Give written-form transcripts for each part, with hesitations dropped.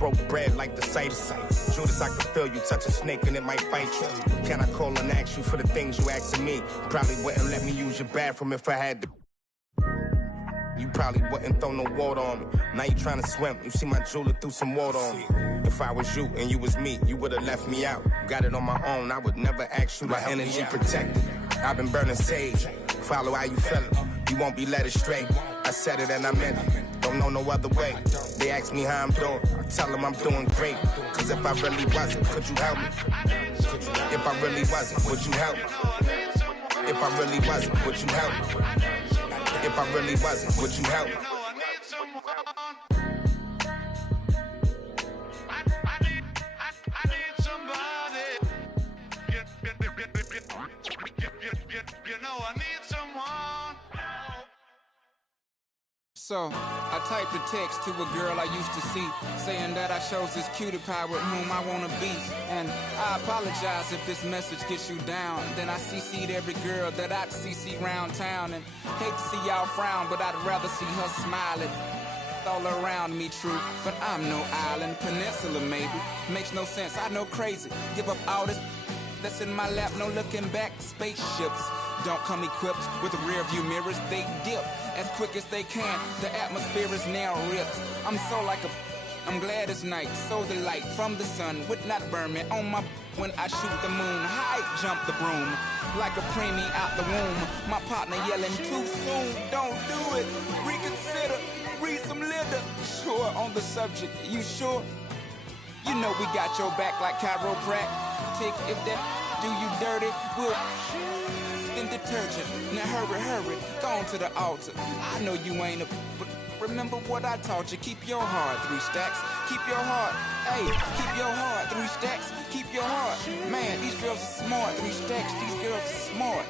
broke bread like the sight of sight. Judas, I can feel you touch a snake and it might bite you. Can I call and ask you for the things you asking me? Probably wouldn't let me use your bathroom if I had to. You probably wouldn't throw no water on me. Now you trying to swim. You see my jeweler threw some water on me. If I was you and you was me, you would have left me out. Got it on my own. I would never ask you to help me out. My energy protected. I've been burning sage. Follow how you feel it. You won't be led astray. I said it and I meant it. Don't know no other way. They ask me how I'm doing. I tell them I'm doing great. Cause if I really wasn't, could you help me? If I really wasn't, would you help me? If I really wasn't, would you help me? If I really wasn't, would you help me? So, I typed a text to a girl I used to see, saying that I chose this cutie pie with whom I wanna be. And I apologize if this message gets you down. Then I CC'd every girl that I'd CC round town. And hate to see y'all frown, but I'd rather see her smiling. All around me true, but I'm no island, peninsula maybe. Makes no sense, I know crazy. Give up all this that's in my lap, no looking back. Spaceships don't come equipped with rear view mirrors. They dip as quick as they can. The atmosphere is now ripped. I'm so like I'm glad it's night. So the light from the sun would not burn me on my when I shoot the moon. High jump the broom like a preemie out the womb. My partner yelling too soon. Don't do it. Reconsider. Read some litter. Sure on the subject. You sure? You know we got your back like chiropractic. If that do you dirty, we'll in detergent. Now hurry, go on to the altar. I know you ain't but remember what I taught you. Keep your heart, 3 stacks. Keep your heart, hey, keep your heart, 3 stacks. Keep your heart, man. These girls are smart, 3 stacks. These girls are smart.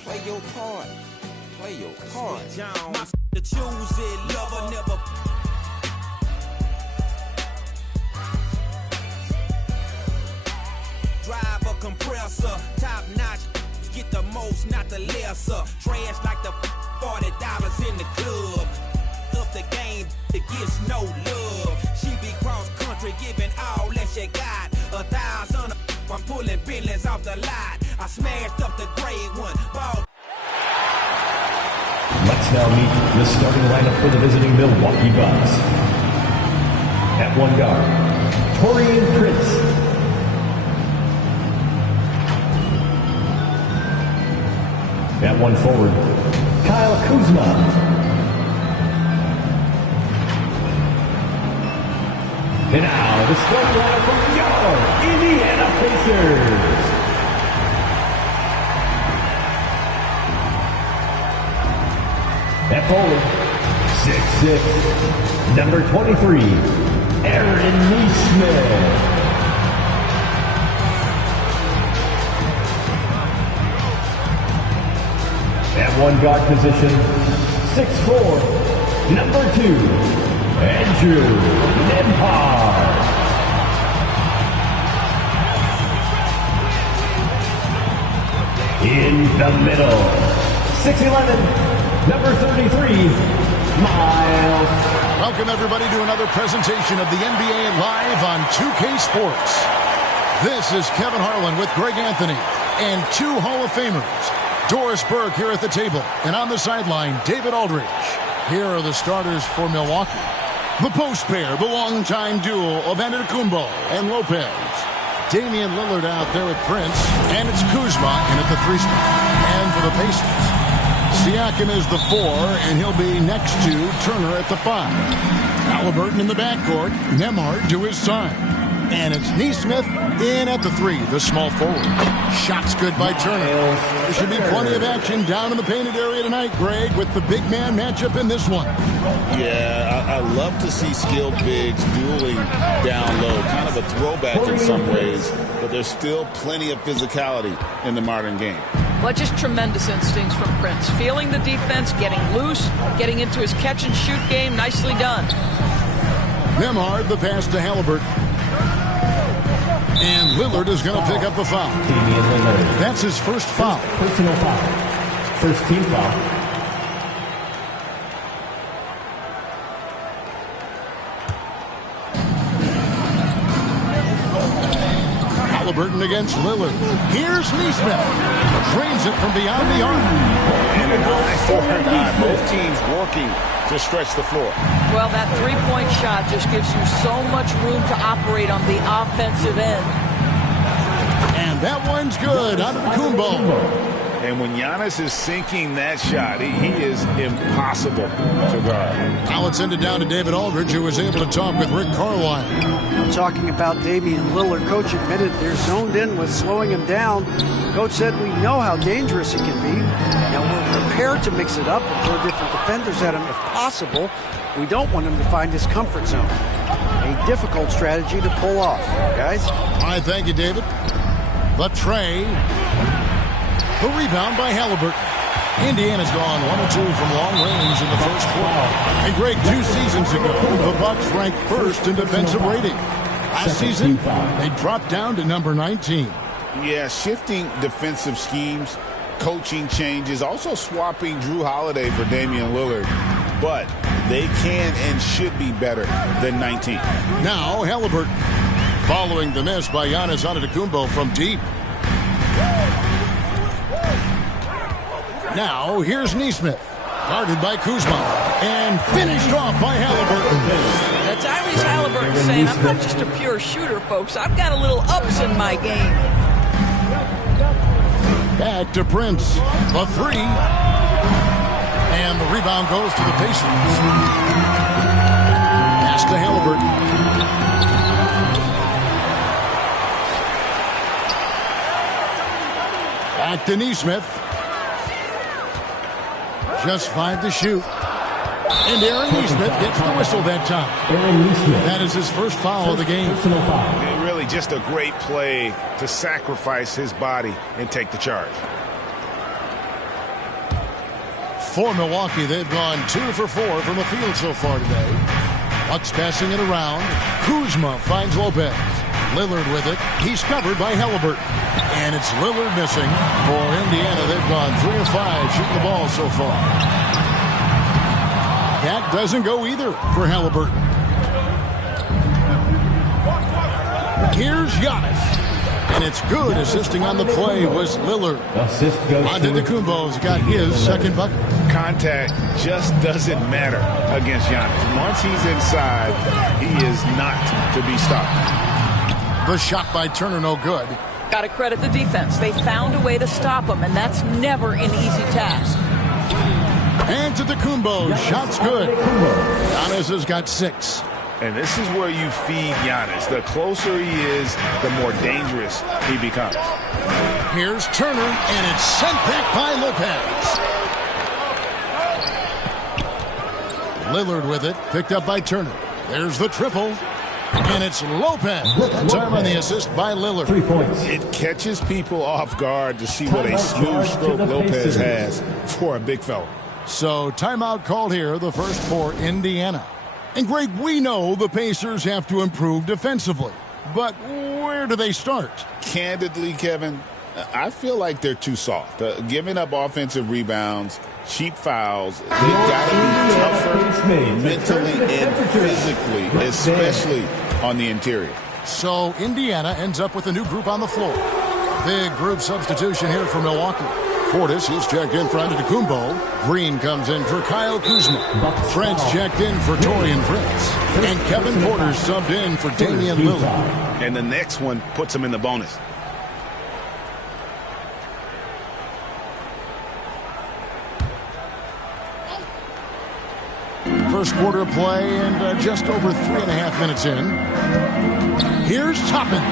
Play your part, play your part. My to choose it, lover never. Drive a compressor, top notch, get the most, not the lesser. Trash like the $40 in the club. Up the game, it gets no love. She be cross country, giving all that she got. 1,000, I'm pulling billions off the lot. I smashed up the gray one. Ball. Let's now meet the starting lineup for the visiting Milwaukee Bucks. At one guard, Taurean Prince. At one forward, Kyle Kuzma. And now, the starting lineup from your Indiana Pacers. At forward, 6'6", number 23, Aaron Neesmith. At one guard position, 6'4", number 2, Andrew Nembhard. In the middle, 6'11", number 33, Miles. Welcome everybody to another presentation of the NBA live on 2K Sports. This is Kevin Harlan with Greg Anthony and 2 Hall of Famers. Doris Burke here at the table, and on the sideline, David Aldridge. Here are the starters for Milwaukee. The post pair, the longtime duo of Antetokounmpo and Lopez. Damian Lillard out there at Prince, and it's Kuzma in at the 3 spot. And for the Pacers, Siakam is the 4, and he'll be next to Turner at the 5. Halliburton in the backcourt, Nembhard to his side. And it's Neesmith in at the 3, the small forward. Shots good by Turner. There should be plenty of action down in the painted area tonight, Greg, with the big man matchup in this one. Yeah, I love to see skilled bigs dueling down low. Kind of a throwback in some ways, but there's still plenty of physicality in the modern game. Well, just tremendous instincts from Prince. Feeling the defense, getting loose, getting into his catch-and-shoot game. Nicely done. Nembhard, the pass to Halliburton. And Lillard is going to pick up the foul. That's his first foul. Personal foul. First team foul. Halliburton against Lillard. Here's Neesmith. Drains it from beyond the arc. And an eye for an eye. Both teams working to stretch the floor. Well, that three-point shot just gives you so much room to operate on the offensive end. And that one's good. Out of the Kumbo. And when Giannis is sinking that shot, he is impossible to guard. Now let's send it down to David Aldridge, who was able to talk with Rick Carlisle. Talking about Damian Lillard, Coach admitted they're zoned in with slowing him down. Coach said we know how dangerous he can be. Now we're prepared to mix it up and throw different defenders at him if possible. We don't want him to find his comfort zone. A difficult strategy to pull off, guys. All right, thank you, David. The tray. The rebound by Halliburton. Indiana's gone 1 of 2 from long range in the first quarter. And Greg, 2 seasons ago, the Bucks ranked first in defensive rating. Last season, they dropped down to number 19. Yeah, shifting defensive schemes, coaching changes, also swapping Drew Holiday for Damian Lillard. But they can and should be better than 19. Now Halliburton, following the miss by Giannis Antetokounmpo from deep. Now, here's Neesmith, guarded by Kuzma, and finished off by Halliburton. That's Tyrese Halliburton saying, I'm not just a pure shooter, folks. I've got a little ups in my game. Back to Prince, the three. And the rebound goes to the Pacers. Pass to Halliburton. Back to Neesmith. Just 5 to shoot. And Aaron Neesmith gets the whistle that time. That is his first foul of the game. And really just a great play to sacrifice his body and take the charge. For Milwaukee, they've gone 2 for 4 from the field so far today. Bucks passing it around. Kuzma finds Lopez. Lillard with it. He's covered by Halliburton. And it's Lillard missing. For Indiana, they've gone 3 of 5 shooting the ball so far. That doesn't go either for Halliburton. Here's Giannis. And it's good. Assisting on the play was Lillard. Antetokounmpo's got his second bucket. Contact just doesn't matter against Giannis. Once he's inside, he is not to be stopped. The shot by Turner, no good. Got to credit the defense. They found a way to stop him, and that's never an easy task. And to the Kumbo. Shot's good. Giannis has got 6. And this is where you feed Giannis. The closer he is, the more dangerous he becomes. Here's Turner, and it's sent back by Lopez. Lillard with it, picked up by Turner. There's the triple. And it's Lopez. That time on the assist by Lillard. 3 points. It catches people off guard to see what a smooth stroke Lopez has for a big fella. So timeout called here, the first for Indiana. And Greg, we know the Pacers have to improve defensively. But where do they start? Candidly, Kevin, I feel like they're too soft. Giving up offensive rebounds, cheap fouls. They've got to be tougher mentally and physically, especially on the interior. So Indiana ends up with a new group on the floor. Big group substitution here for Milwaukee. Portis is checked in for Antetokounmpo. Green comes in for Kyle Kuzma. Trent's checked in for Taurean Prince. And Kevin Porter subbed in for Damian Lillard. And the next one puts him in the bonus. First quarter of play and just over 3.5 minutes in. Here's Toppin.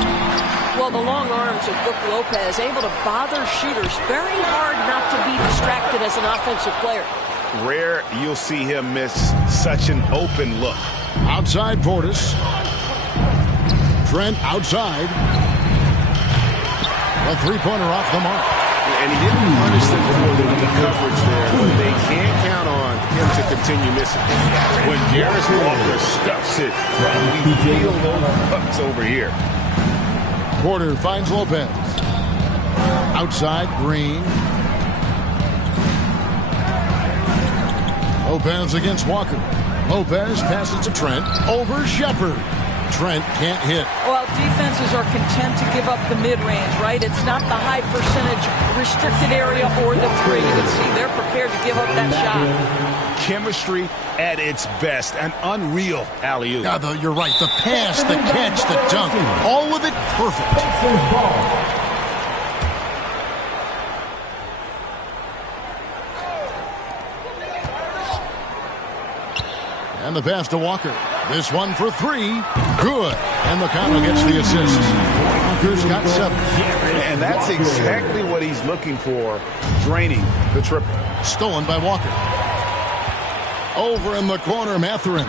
Well, the long arms of Brook Lopez able to bother shooters. Very hard not to be distracted as an offensive player. Rare you'll see him miss such an open look. Outside Portis. Trent outside. A three-pointer off the mark. And he didn't punish them for the coverage there, but they can't count on him to continue missing. When Jarris Walker stuffs it, we feel those bucks over here. Porter finds Lopez. Outside, Green. Lopez against Walker. Lopez passes to Trent. Over Shepherd. Trent can't hit. Well, defenses are content to give up the mid-range, right? It's not the high percentage restricted area or the three. You can see they're prepared to give up that shot. Chemistry at its best. An unreal alley-oop. Yeah, you're right. The pass, the catch, the dunk. All of it perfect. And the pass to Walker. This one for three. Good. And McConnell gets the assist. Walker's got 7. And that's exactly what he's looking for, draining the triple. Stolen by Walker. Over in the corner, Mathurin.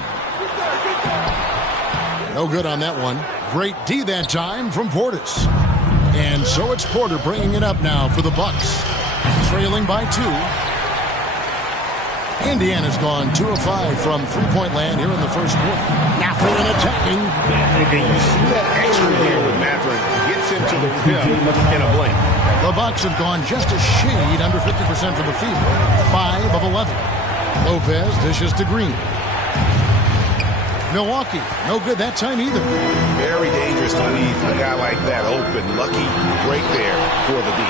No good on that one. Great D that time from Portis. And so it's Porter bringing it up now for the Bucks. Trailing by 2. Indiana's gone 2 of 5 from three-point land here in the first quarter. Mathurin attacking. And you see that extra here with Mathurin. Gets into the rim in a blink. The Bucks have gone just a shade under 50% from the field. 5 of 11. Lopez dishes to Green. Milwaukee, no good that time either. Very dangerous to leave a guy like that open. Lucky break there for the D.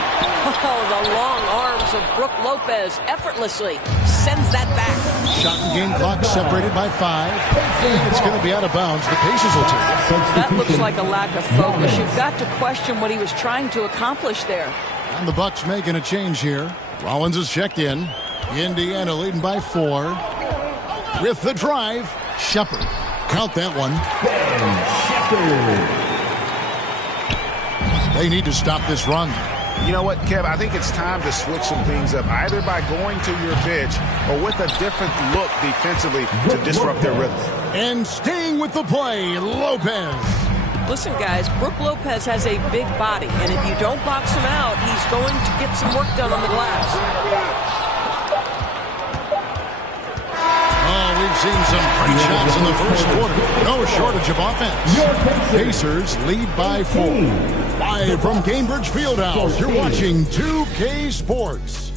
Oh, the long arms of Brook Lopez effortlessly sends that back. Shot and game clock separated by 5. It's going to be out of bounds. The Pacers will take it. That looks like a lack of focus. You've got to question what he was trying to accomplish there. And the Bucks making a change here. Rollins is checked in. Indiana leading by 4. With the drive, Shepard. Count that one. They need to stop this run. You know what, Kev? I think it's time to switch some things up, either by going to your bench or with a different look defensively to disrupt their rhythm. And staying with the play, Lopez. Listen, guys, Brook Lopez has a big body, and if you don't box him out, he's going to get some work done on the glass. We've seen some great shots in the first quarter. No shortage of offense. Pacers lead by 4. Live from Cambridge Fieldhouse, you're watching 2K Sports.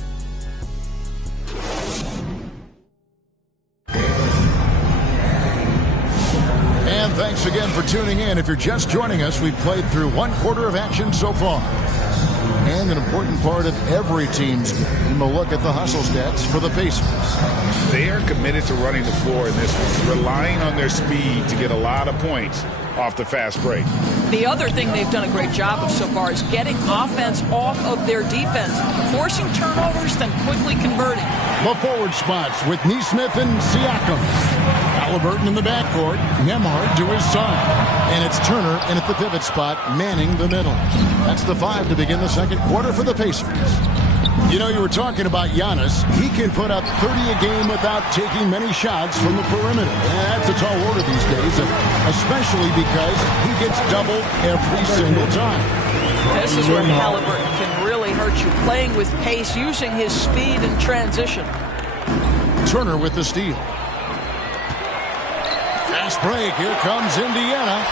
And thanks again for tuning in. If you're just joining us, we've played through 1 quarter of action so far. And an important part of every team's game, a look at the hustle stats for the Pacers. They are committed to running the floor in this one, relying on their speed to get a lot of points off the fast break. The other thing they've done a great job of so far is getting offense off of their defense, forcing turnovers, then quickly converting. The forward spots with Nesmith and Siakam. Halliburton in the backcourt, Nembhard to his side. And it's Turner in at the pivot spot, manning the middle. That's the 5 to begin the second quarter for the Pacers. You know, you were talking about Giannis. He can put up 30 a game without taking many shots from the perimeter. That's a tall order these days, especially because he gets doubled every single time. This is where Halliburton can really hurt you, playing with pace, using his speed in transition. Turner with the steal. Fast break. Here comes Indiana.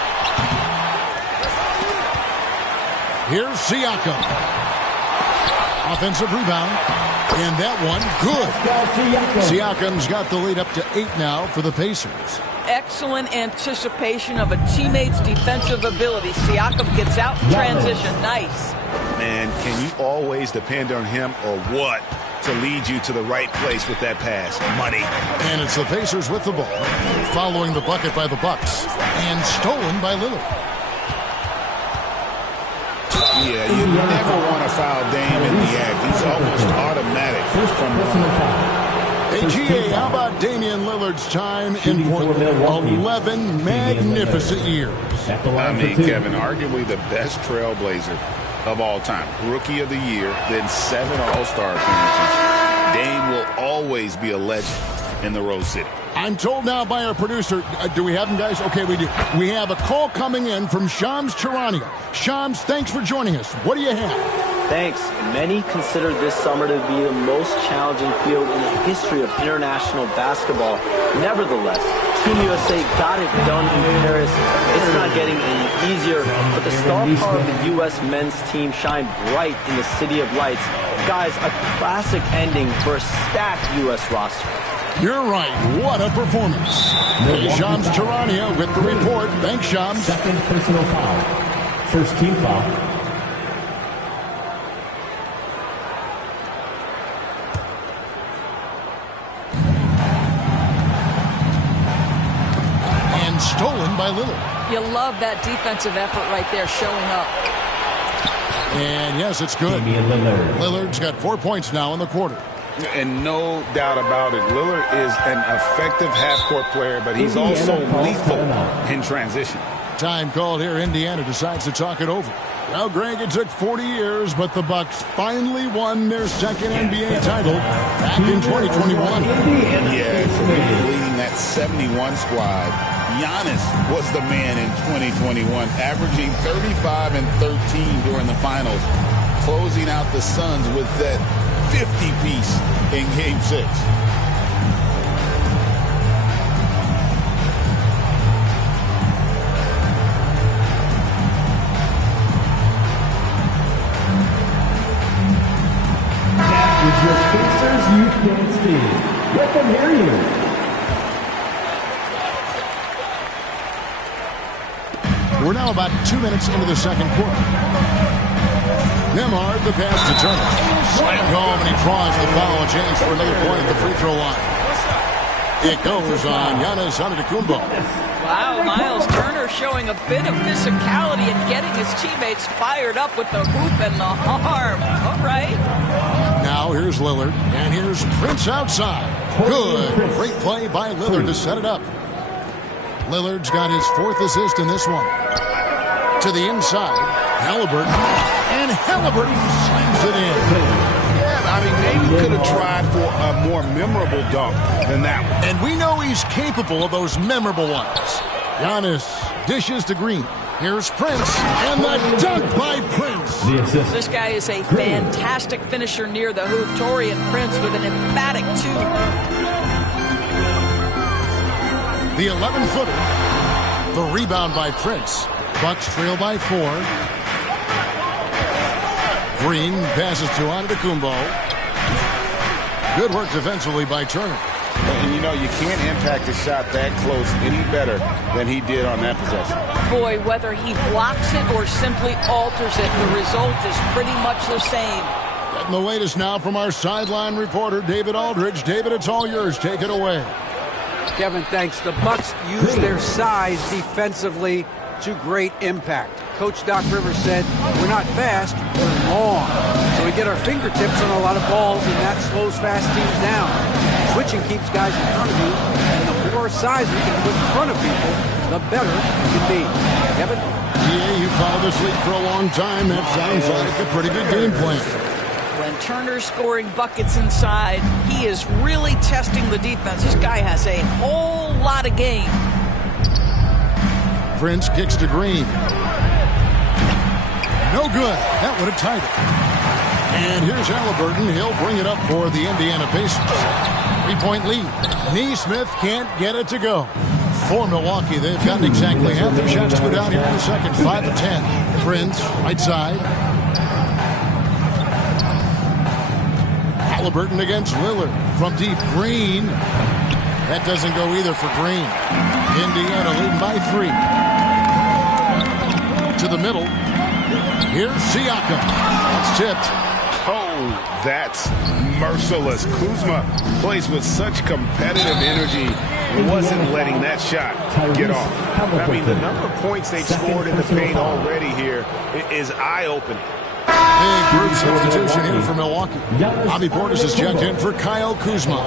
Here's Siakam. Offensive rebound. And that one, good. Siakam's got the lead up to 8 now for the Pacers. Excellent anticipation of a teammate's defensive ability. Siakam gets out in transition. Nice. Man, can you always depend on him or what to lead you to the right place with that pass? Money. And it's the Pacers with the ball, following the bucket by the Bucks, and stolen by Lillard. Yeah, you never want to foul Dame in the act. He's almost automatic from Hey, GA, how about Damian Lillard's time in Portland? 11 magnificent years. I mean, Kevin, arguably the best trailblazer of all time. Rookie of the year, then 7 All-Star appearances. Dame will always be a legend in the Rose City. I'm told now by our producer, do we have him, guys? Okay, we do. We have a call coming in from Shams Charania. Shams, thanks for joining us. What do you have? Thanks. Many consider this summer to be the most challenging field in the history of international basketball. Nevertheless, Team USA got it done in Paris. It's not getting any easier, but the star power of the U.S. men's team shined bright in the City of Lights. Guys, a classic ending for a stacked U.S. roster. You're right. What a performance. Hey, Shams Charania with the report. Thanks, Shams. Second personal foul. First team foul. And stolen by Lillard. You love that defensive effort right there showing up. And yes, it's good. Lillard's got 4 points now in the quarter. And no doubt about it, Lillard is an effective half-court player, but he's also lethal in transition. Time called here. Indiana decides to talk it over. Well, Greg, it took 40 years, but the Bucks finally won their second NBA title back in 2021. Yes, leading that 71 squad. Giannis was the man in 2021, averaging 35 and 13 during the finals, closing out the Suns with that 50-piece in Game 6. That is your Pacers Youth Dance team. Let them hear you. We're now about 2 minutes into the second quarter. Nembhard, the pass to Turner. Slammed home, and he draws the foul. A chance for another point at the free throw line. It goes on Giannis Antetokounmpo. Wow, Miles Turner showing a bit of physicality and getting his teammates fired up with the hoop and the arm. All right. Now here's Lillard, and here's Prince outside. Good. Great play by Lillard to set it up. Lillard's got his 4th assist in this one. To the inside, Halliburton. And Halliburton slams it in. Yeah, I mean, maybe could have tried for a more memorable dunk than that one. And we know he's capable of those memorable ones. Giannis dishes to Green. Here's Prince, and the dunk by Prince. This guy is a fantastic finisher near the hoop. Taurean Prince with an emphatic 2. The 11-footer. The rebound by Prince. Bucks trail by 4. Green passes to Antetokounmpo. Good work defensively by Turner. And you know, you can't impact a shot that close any better than he did on that possession. Boy, whether he blocks it or simply alters it, the result is pretty much the same. Getting the latest now from our sideline reporter, David Aldridge. David, it's all yours. Take it away. Kevin, thanks. The Bucks use their size defensively to great impact. Coach Doc Rivers said, we're not fast, we're long. So we get our fingertips on a lot of balls, and that slows fast teams down. Switching keeps guys in front of you, and the more size we can put in front of people, the better it can be. Kevin? Yeah, you followed this league for a long time. That sounds like a pretty good game plan. When Turner's scoring buckets inside, he is really testing the defense. This guy has a whole lot of game. Prince kicks to Green. No good. That would have tied it. And here's Halliburton. He'll bring it up for the Indiana Pacers. 3-point lead. Neesmith can't get it to go. For Milwaukee, they've gotten exactly half their shots to go down here in the second. 5 of 10. Prince, right side. Halliburton against Lillard. From deep, Green. That doesn't go either for Green. Indiana leading by 3. To the middle. Here's Siakam. It's tipped. Oh, that's merciless. Kuzma plays with such competitive energy. Wasn't letting that shot get off. I mean, the number of points they've scored in the paint already here is eye-opening. Big group substitution here for Milwaukee. Bobby Portis is checked in for Kyle Kuzma.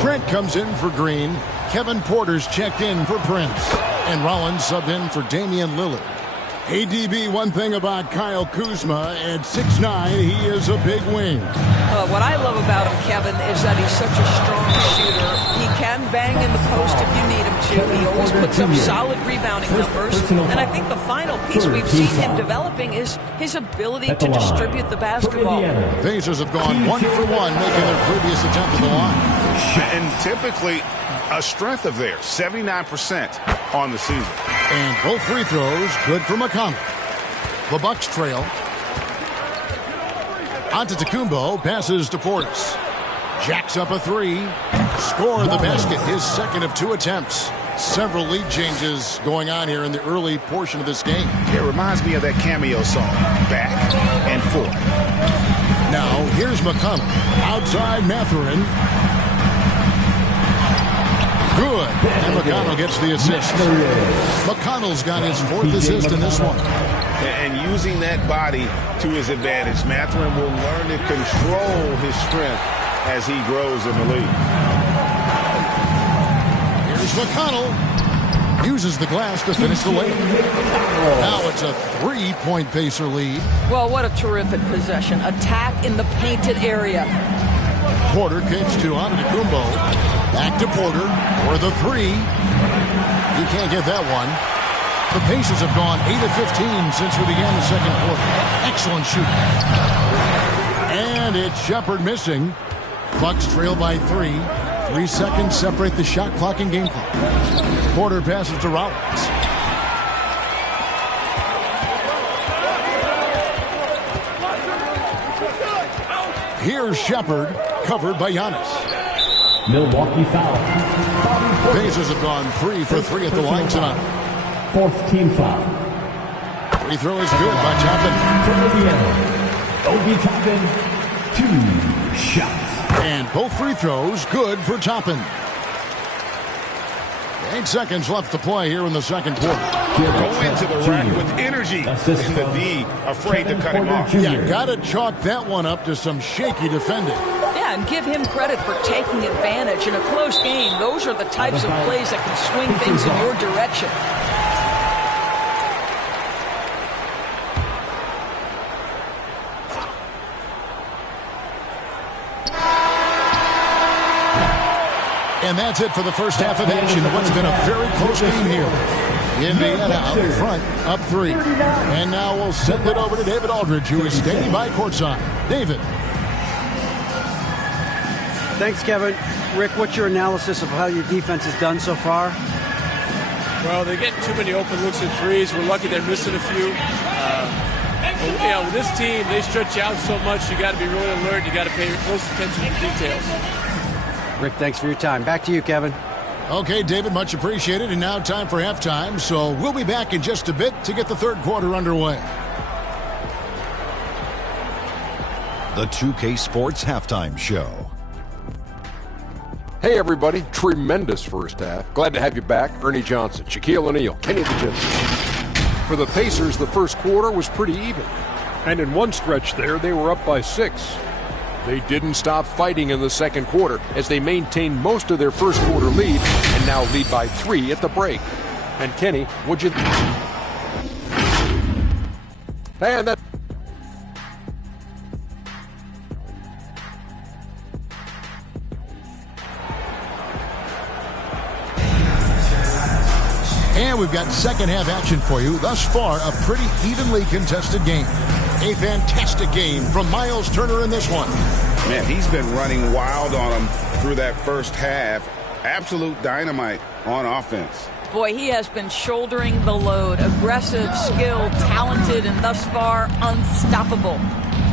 Trent comes in for Green. Kevin Porter's checked in for Prince. And Rollins subbed in for Damian Lillard. ADB, one thing about Kyle Kuzma, at 6'9", he is a big wing. What I love about him, Kevin, is that he's such a strong shooter. He can bang in the post if you need him to. He always puts up solid rebounding numbers. And I think the final piece we've seen him developing is his ability to distribute the basketball. Pacers have gone 1 for 1, making their previous attempt at the line. And typically a strength of theirs, 79% on the season. And both free throws good for McConnell. The Bucks trail. Antetokounmpo passes to Portis. Jacks up a 3. score the basket, his second of 2 attempts. Several lead changes going on here in the early portion of this game. It reminds me of that cameo song, Back and Forth. Now, here's McConnell. Outside Mathurin. Good. And McConnell gets the assist. McConnell's got his 4th assist in this one. And using that body to his advantage, Mathurin will learn to control his strength as he grows in the league. Here's McConnell. Uses the glass to finish the lane. Now it's a 3-point Pacer lead. Well, what a terrific possession. Attack in the painted area. Porter kicks to Antetokounmpo. Back to Porter for the 3. He can't get that one. The Pacers have gone 8 of 15 since we began the second quarter. Excellent shooting. And it's Shepard missing. Bucks trail by 3. 3 seconds separate the shot clock and game clock. Porter passes to Rollins. Here's Shepard, covered by Giannis. Milwaukee foul. Pacers have gone 3 for 3 at the line tonight. 4th team foul. Free throw is good by Toppin. From Indiana, Obi Toppin, 2 shots. And both free throws good for Toppin. 8 seconds left to play here in the second quarter. Go into the rack with energy. And the D afraid to cut him off. Yeah, gotta chalk that one up to some shaky defending. Yeah, and give him credit for taking advantage in a close game. Those are the types of plays that can swing things in your direction. And that's it for the first half of action. What's been a very close game here. Indiana out in front, up 3. And now we'll send it over to David Aldridge, who is standing by courtside. David. Thanks, Kevin. Rick, what's your analysis of how your defense has done so far? Well, they're getting too many open looks at threes. We're lucky they're missing a few. With this team, they stretch you out so much, you got to be really alert. You got to pay close attention to details. Rick, thanks for your time. Back to you, Kevin. Okay, David, much appreciated. And now time for halftime. So we'll be back in just a bit to get the third quarter underway. The 2K Sports Halftime Show. Hey, everybody. Tremendous first half. Glad to have you back. Ernie Johnson, Shaquille O'Neal, Kenny the Jet. For the Pacers, the first quarter was pretty even. And in one stretch there, they were up by 6. They didn't stop fighting in the second quarter as they maintained most of their first quarter lead and now lead by 3 at the break. And Kenny, what'd you... And that... And we've got second half action for you. Thus far, a pretty evenly contested game. A fantastic game from Miles Turner in this one. Man, he's been running wild on him through that first half. Absolute dynamite on offense. Boy, he has been shouldering the load. Aggressive, skilled, talented, and thus far, unstoppable.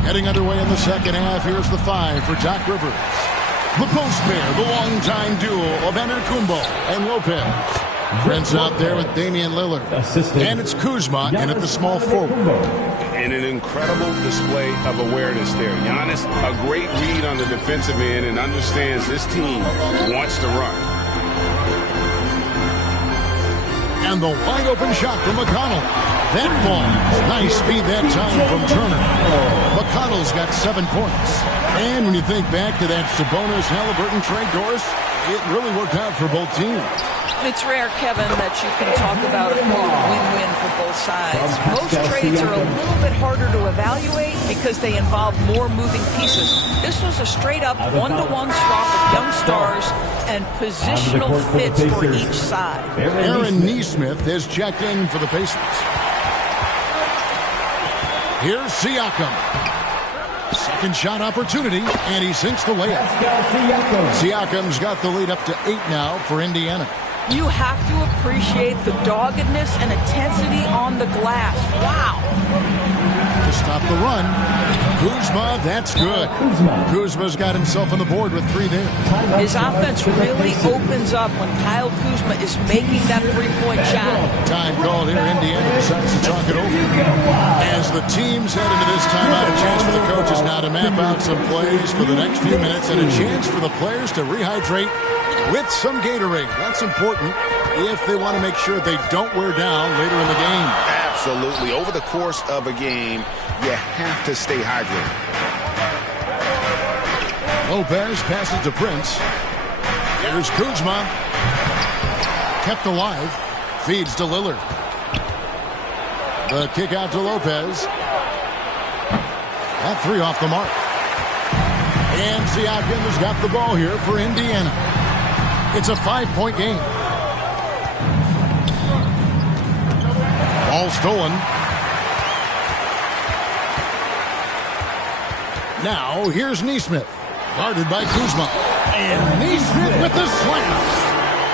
Heading underway in the second half, here's the 5 for Doc Rivers. The post pair, the longtime duo of Antetokounmpo and Lopez. Prince out there with Damian Lillard. And it's Kuzma in at the small forward. And an incredible display of awareness there. Giannis, a great read on the defensive end and understands this team wants to run. And the wide open shot from McConnell. That long. Nice speed that time from Turner. McConnell's got 7 points. And when you think back to that Sabonis-Halliburton trade, Doris, it really worked out for both teams. It's rare, Kevin, that you can talk about a win-win for both sides. Most trades are a little bit harder to evaluate because they involve more moving pieces. This was a straight-up one-to-one swap of young stars and positional fits for each side. Aaron Nesmith has checked in for the Pacers. Here's Siakam. Second shot opportunity, and he sinks the layup. Siakam's got the lead up to 8 now for Indiana. You have to appreciate the doggedness and intensity on the glass. Wow. to stop the run. Kuzma, that's good. Kuzma's got himself on the board with 3 there. His offense really opens up when Kyle Kuzma is making that three-point shot. Time called here. Indiana decides to talk it over. As the teams head into this timeout, a chance for the coaches now to map out some plays for the next few minutes and a chance for the players to rehydrate with some Gatorade. That's important if they want to make sure they don't wear down later in the game. Absolutely. Over the course of a game, you have to stay hydrated. Lopez passes to Prince. Here's Kuzma. Kept alive. Feeds to Lillard. The kick out to Lopez. That 3 off the mark. And Siakam has got the ball here for Indiana. It's a 5-point game. Ball stolen. Now, here's Nesmith. Guarded by Kuzma. And Nesmith with the slam.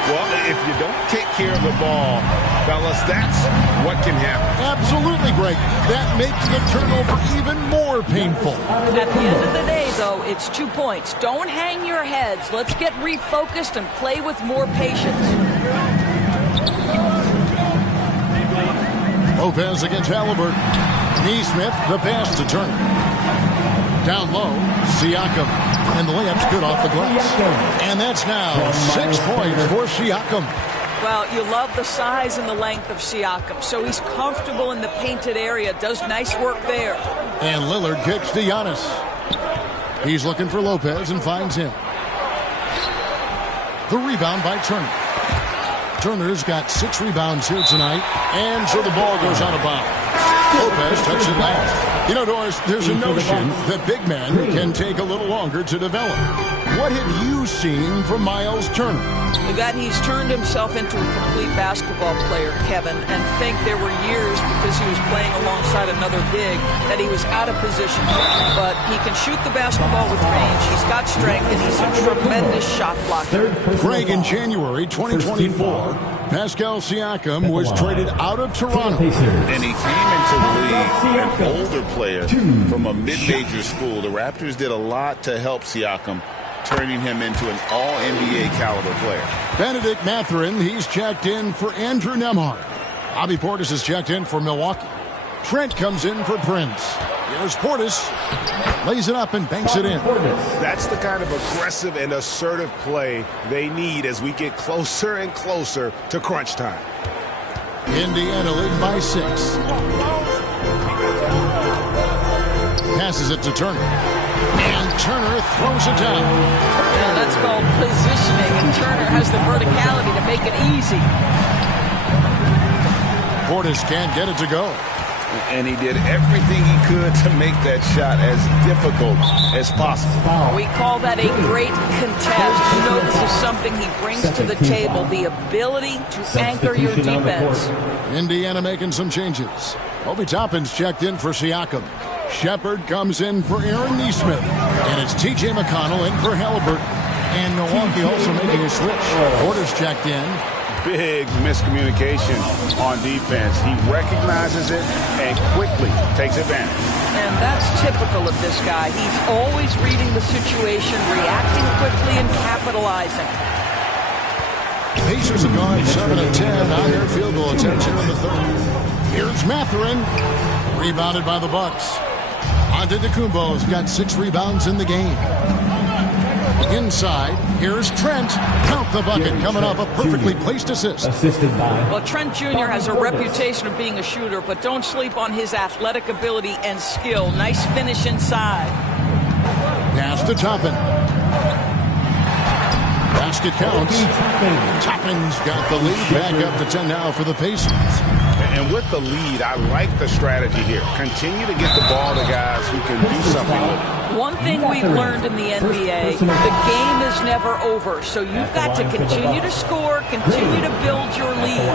Well, if you don't take care of the ball, fellas, that's what can happen. Absolutely, Greg. That makes the turnover even more painful. At the end of the day, though, it's 2 points. Don't hang your heads. Let's get refocused and play with more patience. Lopez against Halliburton. Nesmith, the pass to Turner. Down low, Siakam. And the layup's good off the glass. And that's now 6 points for Siakam. Well, you love the size and the length of Siakam. So he's comfortable in the painted area. Does nice work there. And Lillard kicks to Giannis. He's looking for Lopez and finds him. The rebound by Turner. Turner's got 6 rebounds here tonight. And so the ball goes out of bounds. Lopez touches it last. You know, Doris, there's a notion that big men can take a little longer to develop. What have you seen from Miles Turner? That he's turned himself into a complete basketball player, Kevin, and think there were years because he was playing alongside another big that he was out of position. But he can shoot the basketball with range. He's got strength, and he's a tremendous shot blocker. Greg, in January 2024, Pascal Siakam was traded out of Toronto. And he came into the league an older player from a mid-major school. The Raptors did a lot to help Siakam, turning him into an all-NBA caliber player. Benedict Mathurin, he's checked in for Andrew Nembhard. Bobby Portis is checked in for Milwaukee. Trent comes in for Prince. Here's Portis. Lays it up and banks it in. That's the kind of aggressive and assertive play they need as we get closer and closer to crunch time. Indiana lead by 6. Passes it to Turner. And Turner throws it down. Yeah, that's called positioning, and Turner has the verticality to make it easy. Portis can't get it to go. And he did everything he could to make that shot as difficult as possible. We call that a great contest. You know, this is something he brings to the table, the ability to anchor your defense. Indiana making some changes. Obi Toppin's checked in for Siakam. Shepard comes in for Aaron Nesmith. And it's T.J. McConnell in for Halliburton. And Milwaukee also making a switch. Porter's checked in. Big miscommunication on defense. He recognizes it and quickly takes advantage. And that's typical of this guy. He's always reading the situation, reacting quickly, and capitalizing. Pacers have gone 7 of 10 on their field goal attempts here in the third. Here's Mathurin. Rebounded by the Bucks. Antetokounmpo's got 6 rebounds in the game. Inside, here's Trent. Count the bucket, coming off a perfectly placed assist. Well, Trent Jr. has a reputation of being a shooter, but don't sleep on his athletic ability and skill. Nice finish inside. Pass to Toppin. Basket counts. Toppin's got the lead back up to 10 now for the Pacers. And with the lead, I like the strategy here. Continue to get the ball to guys who can do something with it. One thing we've learned in the NBA, the game is never over, so you've got to continue to score, continue to build your lead.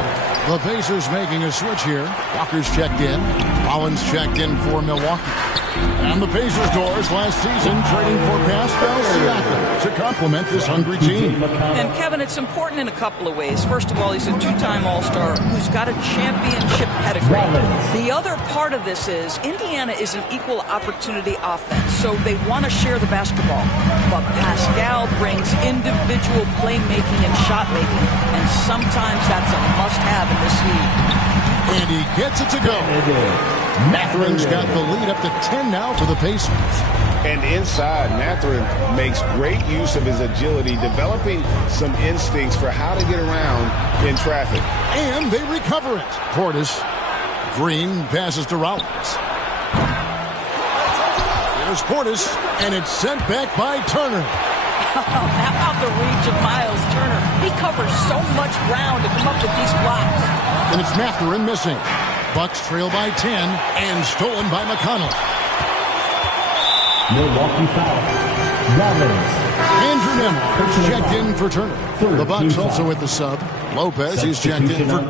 The Pacers making a switch here. Walker's checked in. Rollins checked in for Milwaukee. And the Pacers doors last season trading for Pascal Siakam to complement this hungry team. And Kevin, it's important in a couple of ways. First of all, he's a 2-time All-Star who's got a champion championship pedigree. The other part of this is Indiana is an equal opportunity offense, so they want to share the basketball. But Pascal brings individual playmaking and shot making, and sometimes that's a must-have in this league. And he gets it to go. Matherin's got the lead up to 10 now for the Pacers. And inside, Matherin makes great use of his agility, developing some instincts for how to get around in traffic. And they recover it. Portis. Green passes to Rollins. Here's Portis, and it's sent back by Turner. How about the reach of Miles Turner? He covers so much ground to come up with these blocks. And it's Matherin missing. Bucks trail by 10 and stolen by McConnell. Milwaukee foul. Rollins. Andrew Nemeth checked in for Turner. The Bucks also with the sub. Lopez is checked in for